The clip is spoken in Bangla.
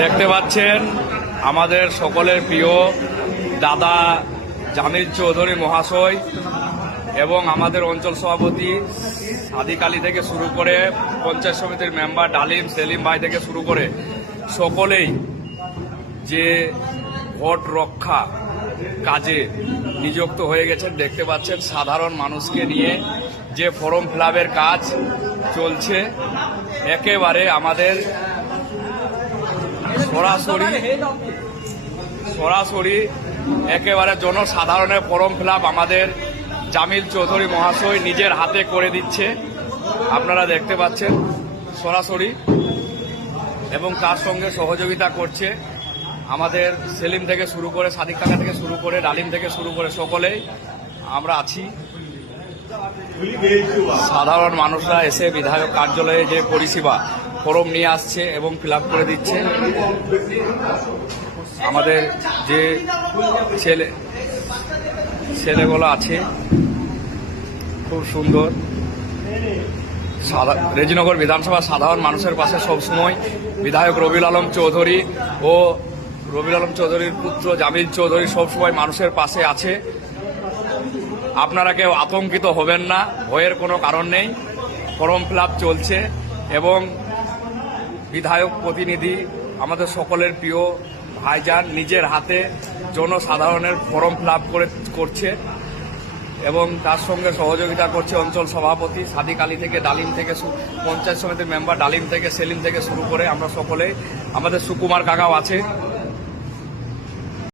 দেখতে পাচ্ছেন আমাদের সকলের প্রিয় দাদা জামিল চৌধুরী মহাশয় এবং আমাদের অঞ্চল সভাপতি সাদিক আলী থেকে শুরু করে পঞ্চায়েত সমিতির মেম্বার ডালিম সেলিম ভাই থেকে শুরু করে সকলেই যে ভোট রক্ষা কাজে নিযুক্ত হয়ে গেছেন। দেখতে পাচ্ছেন সাধারণ মানুষকে নিয়ে যে ফর্ম ফিলআপের কাজ চলছে, একেবারে আমাদের সরাসরি একেবারে জনসাধারণের ফর্ম ফিলআপ আমাদের জামিল চৌধুরী মহাশয় নিজের হাতে করে দিচ্ছে, আপনারা দেখতে পাচ্ছেন সরাসরি। এবং তার সঙ্গে সহযোগিতা করছে আমাদের সেলিম থেকে শুরু করে সাদিক কাকা থেকে শুরু করে ডালিম থেকে শুরু করে সকলেই আমরা আছি। সাধারণ মানুষরা এসে বিধায়ক কার্যালয়ে যে পরিষেবা ফর্ম নিয়ে আসছে এবং ফিলআপ করে দিচ্ছে। আমাদের যে ছেলেগুলো আছে খুব সুন্দর। রেজিনগর বিধানসভা সাধারণ মানুষের পাশে সবসময় বিধায়ক রবিউল আলম চৌধুরী ও রবিউল আলম চৌধুরীর পুত্র জামিল চৌধুরী সবসময় মানুষের পাশে আছে। আপনারা কেউ আতঙ্কিত হবেন না, ভয়ের কোনো কারণ নেই। ফর্ম ফিলআপ চলছে এবং বিধায়ক প্রতিনিধি আমাদের সকলের প্রিয় ভাইজান নিজের হাতে জনসাধারণের ফর্ম ফিলআপ করছে এবং তার সঙ্গে সহযোগিতা করছে অঞ্চল সভাপতি সাদিক আলী থেকে ডালিম থেকে পঞ্চায়েত সমিতির মেম্বার ডালিম থেকে সেলিম থেকে শুরু করে আমরা সকলে, আমাদের সুকুমার কাকাও আছে।